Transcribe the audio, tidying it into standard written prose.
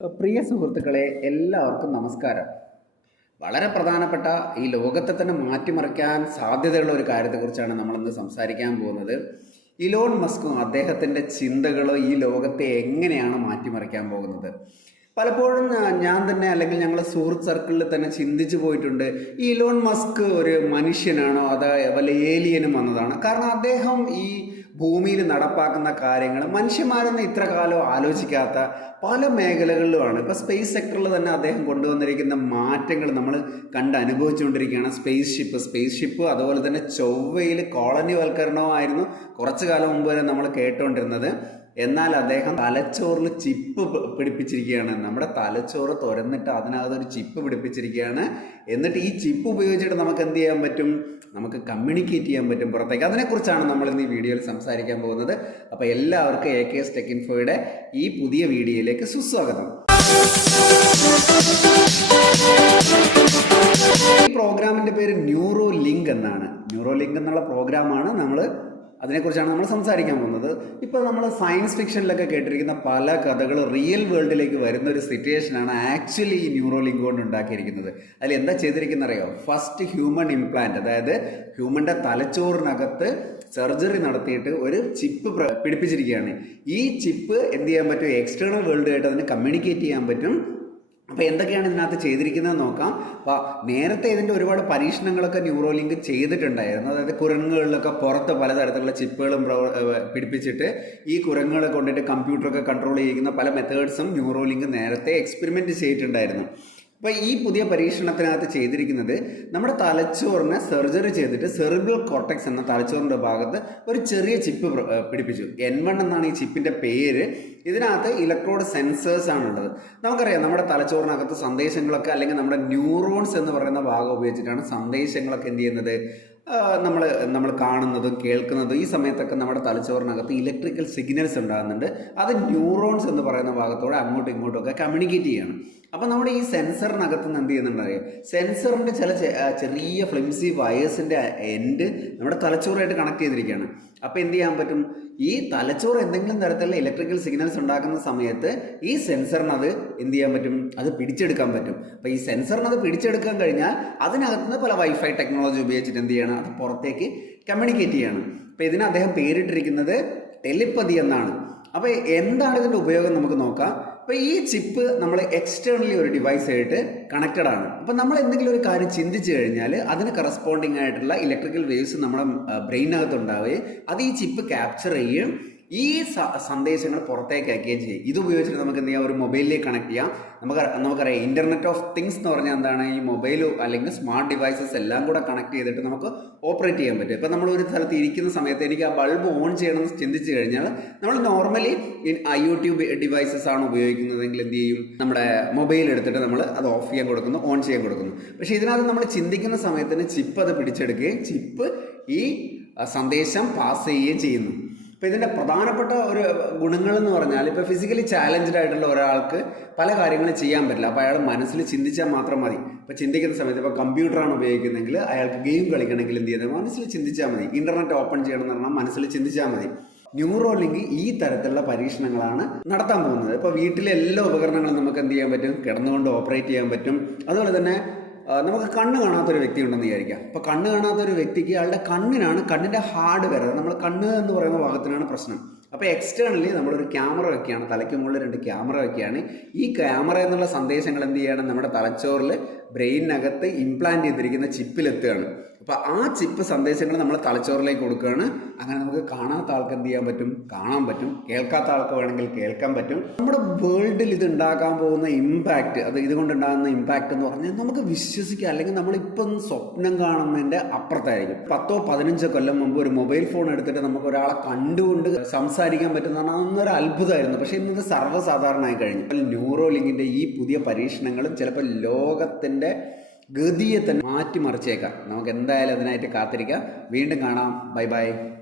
പ്രിയ സുഹൃത്തുക്കളെ, എല്ലാവർക്കും നമസ്കാരം. വളരെ പ്രധാനപ്പെട്ട ഈ ലോകത്തെ തന്നെ മാറ്റിമറിക്കാൻ സാധ്യതയുള്ള ഒരു കാര്യത്തെക്കുറിച്ചാണ് നമ്മളിന്ന് സംസാരിക്കാൻ പോകുന്നത്. ഇലോൺ മസ്കും അദ്ദേഹത്തിൻ്റെ ചിന്തകളോ ഈ ലോകത്തെ എങ്ങനെയാണ് മാറ്റിമറിക്കാൻ പോകുന്നത്. പലപ്പോഴും ഞാൻ തന്നെ അല്ലെങ്കിൽ ഞങ്ങളുടെ സുഹൃത്ത് സർക്കിളിൽ തന്നെ ചിന്തിച്ചു പോയിട്ടുണ്ട്, ഈ ഇലോൺ മസ്ക് ഒരു മനുഷ്യനാണോ അതോ വല്ല ഏലിയനും വന്നതാണ്. കാരണം അദ്ദേഹം ഈ ഭൂമിയിൽ നടപ്പാക്കുന്ന കാര്യങ്ങൾ മനുഷ്യന്മാരൊന്നും ഇത്ര കാലം ആലോചിക്കാത്ത പല മേഖലകളിലുമാണ്. ഇപ്പോൾ സ്പേസ് സെക്ടറിൽ തന്നെ അദ്ദേഹം കൊണ്ടുവന്നിരിക്കുന്ന മാറ്റങ്ങൾ നമ്മൾ അനുഭവിച്ചുകൊണ്ടിരിക്കുകയാണ്. സ്പേസ് ഷിപ്പ് അതുപോലെ തന്നെ ചൊവ്വയിൽ കോളനിവൽക്കരണമായിരുന്നു കുറച്ചു കാലം മുമ്പ് വരെ നമ്മൾ കേട്ടുകൊണ്ടിരുന്നത്. എന്നാൽ അദ്ദേഹം തലച്ചോറിൽ ചിപ്പ് പിടിപ്പിച്ചിരിക്കുകയാണ്. നമ്മുടെ തലച്ചോറ് തുറന്നിട്ട് അതിനകത്തൊരു ചിപ്പ് പിടിപ്പിച്ചിരിക്കുകയാണ്. എന്നിട്ട് ഈ ചിപ്പ് ഉപയോഗിച്ചിട്ട് നമുക്ക് എന്ത് ചെയ്യാൻ പറ്റും? നമുക്ക് കമ്മ്യൂണിക്കേറ്റ് ചെയ്യാൻ പറ്റും പുറത്തേക്ക്. അതിനെക്കുറിച്ചാണ് നമ്മൾ ഇന്ന് ഈ വീഡിയോയിൽ സംസാരിക്കാൻ പോകുന്നത്. അപ്പോൾ എല്ലാവർക്കും AKS ടെക് ഇൻഫോയുടെ ഈ പുതിയ വീഡിയോയിലേക്ക് സുസ്വാഗതം. ഈ പ്രോഗ്രാമിൻ്റെ പേര് ന്യൂറോ ലിങ്ക് എന്നാണ്. ന്യൂറോ ലിങ്ക് എന്നുള്ള പ്രോഗ്രാമാണ് അതിനെക്കുറിച്ചാണ് നമ്മൾ സംസാരിക്കാൻ പോകുന്നത്. ഇപ്പോൾ നമ്മൾ സയൻസ് ഫിക്ഷനിലൊക്കെ കേട്ടിരിക്കുന്ന പല കഥകൾ റിയൽ വേൾഡിലേക്ക് വരുന്ന ഒരു സിറ്റുവേഷനാണ് ആക്ച്വലി ഈ ന്യൂറോ ലിങ്ക് കൊണ്ട് ഉണ്ടാക്കിയിരിക്കുന്നത്. അതിൽ എന്താ ചെയ്തിരിക്കുന്നത് അറിയോ? ഫസ്റ്റ് ഹ്യൂമൻ ഇംപ്ലാന്റ്, അതായത് ഹ്യൂമൻ്റെ തലച്ചോറിനകത്ത് സർജറി നടത്തിയിട്ട് ഒരു ചിപ്പ് പിടിപ്പിച്ചിരിക്കുകയാണ്. ഈ ചിപ്പ് എന്ത് ചെയ്യാൻ പറ്റും? എക്സ്റ്റേണൽ വേൾഡുമായിട്ട് അതിന് കമ്മ്യൂണിക്കേറ്റ് ചെയ്യാൻ പറ്റും. അപ്പോൾ എന്തൊക്കെയാണ് ഇതിനകത്ത് ചെയ്തിരിക്കുന്നത് നോക്കാം. അപ്പോൾ നേരത്തെ ഇതിൻ്റെ ഒരുപാട് പരീക്ഷണങ്ങളൊക്കെ ന്യൂറോ ലിങ്ക് ചെയ്തിട്ടുണ്ടായിരുന്നു. അതായത് കുരങ്ങുകളിലൊക്കെ പുറത്ത് പലതരത്തിലുള്ള ചിപ്പുകളും പിടിപ്പിച്ചിട്ട് ഈ കുരങ്ങുകളെ കൊണ്ടിട്ട് കമ്പ്യൂട്ടറൊക്കെ കൺട്രോൾ ചെയ്യുന്ന പല മെത്തേഡ്സും ന്യൂറോ ലിങ്ക് നേരത്തെ എക്സ്പെരിമെൻറ്റ് ചെയ്തിട്ടുണ്ടായിരുന്നു. അപ്പോൾ ഈ പുതിയ പരീക്ഷണത്തിനകത്ത് ചെയ്തിരിക്കുന്നത് നമ്മുടെ തലച്ചോറിനെ സർജറി ചെയ്തിട്ട് സെറിബ്രൽ കോർട്ടെക്സ് എന്ന തലച്ചോറിൻ്റെ ഭാഗത്ത് ഒരു ചെറിയ ചിപ്പ് പിടിപ്പിച്ചു. N1 എന്നാണ് ഈ ചിപ്പിൻ്റെ പേര്. ഇതിനകത്ത് ഇലക്ട്രോഡ് സെൻസേഴ്സ് ആണുള്ളത്. നമുക്കറിയാം, നമ്മുടെ തലച്ചോറിനകത്ത് സന്ദേശങ്ങളൊക്കെ അല്ലെങ്കിൽ നമ്മുടെ ന്യൂറോൺസ് എന്ന് പറയുന്ന ഭാഗം ഉപയോഗിച്ചിട്ടാണ് സന്ദേശങ്ങളൊക്കെ എന്ത് ചെയ്യുന്നത്? നമ്മൾ കാണുന്നതും കേൾക്കുന്നതും ഈ സമയത്തൊക്കെ നമ്മുടെ തലച്ചോറിനകത്ത് ഇലക്ട്രിക്കൽ സിഗ്നൽസ് ഉണ്ടാകുന്നുണ്ട്. അത് ന്യൂറോൺസ് എന്ന് പറയുന്ന ഭാഗത്തോടെ അങ്ങോട്ടും ഇങ്ങോട്ടും ഒക്കെ കമ്മ്യൂണിക്കേറ്റ് ചെയ്യണം. അപ്പോൾ നമ്മുടെ ഈ സെൻസറിനകത്ത് നിന്ന് എന്ത് ചെയ്യുന്നുണ്ടറിയാം? സെൻസറിൻ്റെ ചില ചെറിയ ഫ്ലിംസി വയേഴ്സിൻ്റെ എൻഡ് നമ്മുടെ തലച്ചോറായിട്ട് കണക്ട് ചെയ്തിരിക്കുകയാണ്. അപ്പോൾ എന്ത് ചെയ്യാൻ പറ്റും? ഈ തലച്ചോറ് എന്തെങ്കിലും തരത്തിലുള്ള ഇലക്ട്രിക്കൽ സിഗ്നൽസ് ഉണ്ടാക്കുന്ന സമയത്ത് ഈ സെൻസറിനത് എന്ത് ചെയ്യാൻ പറ്റും? അത് പിടിച്ചെടുക്കാൻ പറ്റും. അപ്പോൾ ഈ സെൻസറിനത് പിടിച്ചെടുക്കാൻ കഴിഞ്ഞാൽ അതിനകത്തുനിന്ന് പല വൈഫൈ ടെക്നോളജി ഉപയോഗിച്ചിട്ട് എന്ത് ചെയ്യണം? അത് പുറത്തേക്ക് കമ്മ്യൂണിക്കേറ്റ് ചെയ്യണം. അപ്പോൾ ഇതിന് അദ്ദേഹം പേരിട്ടിരിക്കുന്നത് ടെലിപ്പതി എന്നാണ്. അപ്പോൾ എന്താണ് ഇതിൻ്റെ ഉപയോഗം നമുക്ക് നോക്കാം. അപ്പോൾ ഈ ചിപ്പ് നമ്മൾ എക്സ്റ്റേണലി ഒരു ഡിവൈസ് ആയിട്ട് കണക്റ്റഡ് ആണ്. അപ്പോൾ നമ്മൾ എന്തെങ്കിലും ഒരു കാര്യം ചിന്തിച്ചു കഴിഞ്ഞാൽ അതിന് കറസ്പോണ്ടിങ് ആയിട്ടുള്ള ഇലക്ട്രിക്കൽ വേവ്സ് നമ്മുടെ ബ്രെയിനകത്ത് ഉണ്ടാവുകയും അത് ഈ ചിപ്പ് ക്യാപ്ചർ ചെയ്യുകയും ഈ സന്ദേശങ്ങൾ പുറത്തേക്ക് അയക്കുകയും ചെയ്യും. ഇത് ഉപയോഗിച്ചിട്ട് നമുക്ക് എന്ത് ചെയ്യാം? ഒരു മൊബൈലിലേക്ക് കണക്ട് ചെയ്യാം. നമുക്കറിയാം, ഇൻ്റർനെറ്റ് ഓഫ് തിങ്സ് എന്ന് പറഞ്ഞാൽ എന്താണ്? ഈ മൊബൈലോ അല്ലെങ്കിൽ സ്മാർട്ട് ഡിവൈസസ് എല്ലാം കൂടെ കണക്ട് ചെയ്തിട്ട് നമുക്ക് ഓപ്പറേറ്റ് ചെയ്യാൻ പറ്റും. ഇപ്പം നമ്മൾ ഒരു സ്ഥലത്ത് ഇരിക്കുന്ന സമയത്ത് എനിക്ക് ആ ബൾബ് ഓൺ ചെയ്യണമെന്ന് ചിന്തിച്ചു കഴിഞ്ഞാൽ നമ്മൾ നോർമലി IoT ഡിവൈസസ് ആണ് ഉപയോഗിക്കുന്നതെങ്കിൽ എന്ത് ചെയ്യും? നമ്മുടെ മൊബൈൽ എടുത്തിട്ട് നമ്മൾ അത് ഓഫ് ചെയ്യാൻ കൊടുക്കുന്നു, ഓൺ ചെയ്യാൻ കൊടുക്കുന്നു. പക്ഷേ ഇതിനകത്ത് നമ്മൾ ചിന്തിക്കുന്ന സമയത്തിന് ചിപ്പ് അത് പിടിച്ചെടുക്കുകയും ചിപ്പ് ഈ സന്ദേശം പാസ് ചെയ്യുകയും ചെയ്യുന്നു. ഇപ്പോൾ ഇതിൻ്റെ പ്രധാനപ്പെട്ട ഒരു ഗുണങ്ങളെന്ന് പറഞ്ഞാൽ, ഇപ്പോൾ ഫിസിക്കലി ചാലഞ്ച്ഡ് ആയിട്ടുള്ള ഒരാൾക്ക് പല കാര്യങ്ങളും ചെയ്യാൻ പറ്റില്ല. അപ്പോൾ അയാൾ മനസ്സിൽ ചിന്തിച്ചാൽ മാത്രം മതി. ഇപ്പോൾ ചിന്തിക്കുന്ന സമയത്ത് ഇപ്പോൾ കമ്പ്യൂട്ടറാണ് ഉപയോഗിക്കുന്നതെങ്കിൽ അയാൾക്ക് ഗെയിം കളിക്കണമെങ്കിൽ എന്ത് ചെയ്താൽ മനസ്സിൽ ചിന്തിച്ചാൽ മതി. ഇൻ്റർനെറ്റ് ഓപ്പൺ ചെയ്യണമെന്ന് പറഞ്ഞാൽ മനസ്സിൽ ചിന്തിച്ചാൽ മതി. ന്യൂറോ ലിങ്ക് ഈ തരത്തിലുള്ള പരീക്ഷണങ്ങളാണ് നടത്താൻ പോകുന്നത്. ഇപ്പോൾ വീട്ടിലെ എല്ലാ ഉപകരണങ്ങളും നമുക്ക് എന്ത് ചെയ്യാൻ പറ്റും? കിടന്നുകൊണ്ട് ഓപ്പറേറ്റ് ചെയ്യാൻ പറ്റും. അതുപോലെ തന്നെ നമുക്ക് കണ്ണ് കാണാത്തൊരു വ്യക്തി ഉണ്ടെന്ന് വിചാരിക്കാം. അപ്പോൾ കണ്ണ് കാണാത്തൊരു വ്യക്തിക്ക് അയാളുടെ കണ്ണിൻ്റെ ഹാർഡ്വെയർ, നമ്മൾ കണ്ണ് എന്ന് പറയുന്ന ഭാഗത്തിനാണ് പ്രശ്നം. അപ്പോൾ എക്സ്റ്റേണലി നമ്മളൊരു ക്യാമറ വയ്ക്കുകയാണ്, തലയ്ക്ക് മുകളിൽ 2 ക്യാമറ വയ്ക്കുകയാണ്. ഈ ക്യാമറ എന്നുള്ള സന്ദേശങ്ങൾ എന്ത് ചെയ്യണം? നമ്മുടെ തലച്ചോറിൽ ബ്രെയിനകത്ത് ഇംപ്ലാന്റ് ചെയ്തിരിക്കുന്ന ചിപ്പിലെത്തുകയാണ്. അപ്പോൾ ആ ചിപ്പ് സന്ദേശങ്ങൾ നമ്മൾ തലച്ചോറിലേക്ക് കൊടുക്കുകയാണ്. അങ്ങനെ നമുക്ക് കാണാത്ത ആൾക്ക് എന്ത് ചെയ്യാൻ പറ്റും? കാണാൻ പറ്റും. കേൾക്കാത്ത ആൾക്ക് വേണമെങ്കിൽ കേൾക്കാൻ പറ്റും. നമ്മുടെ വേൾഡിൽ ഇത് ഉണ്ടാക്കാൻ പോകുന്ന ഇമ്പാക്റ്റ്, ഇതുകൊണ്ടുണ്ടാകുന്ന ഇമ്പാക്റ്റ് എന്ന് പറഞ്ഞാൽ നമുക്ക് വിശ്വസിക്കുക, അല്ലെങ്കിൽ നമ്മളിപ്പം സ്വപ്നം കാണുന്നതിൻ്റെ അപ്പുറത്തായിരിക്കും. 10-15 കൊല്ലം മുമ്പ് ഒരു മൊബൈൽ ഫോൺ എടുത്തിട്ട് നമുക്ക് ഒരാളെ കണ്ടുകൊണ്ട് സംസാരിക്കാൻ പറ്റുന്നതാണ്. അതൊന്നൊരു അത്ഭുതമായിരുന്നു. പക്ഷേ ഇന്നത് സർവ്വസാധാരണമായി കഴിഞ്ഞു. ന്യൂറോ ലിങ്കിൻ്റെ ഈ പുതിയ പരീക്ഷണങ്ങളും ചിലപ്പോൾ ലോകത്തിൻ്റെ ഗതിയെ തന്നെ മാറ്റിമറിച്ചേക്കാം. നമുക്ക് എന്തായാലും അതിനായിട്ട് കാത്തിരിക്കാം. വീണ്ടും കാണാം. Bye bye.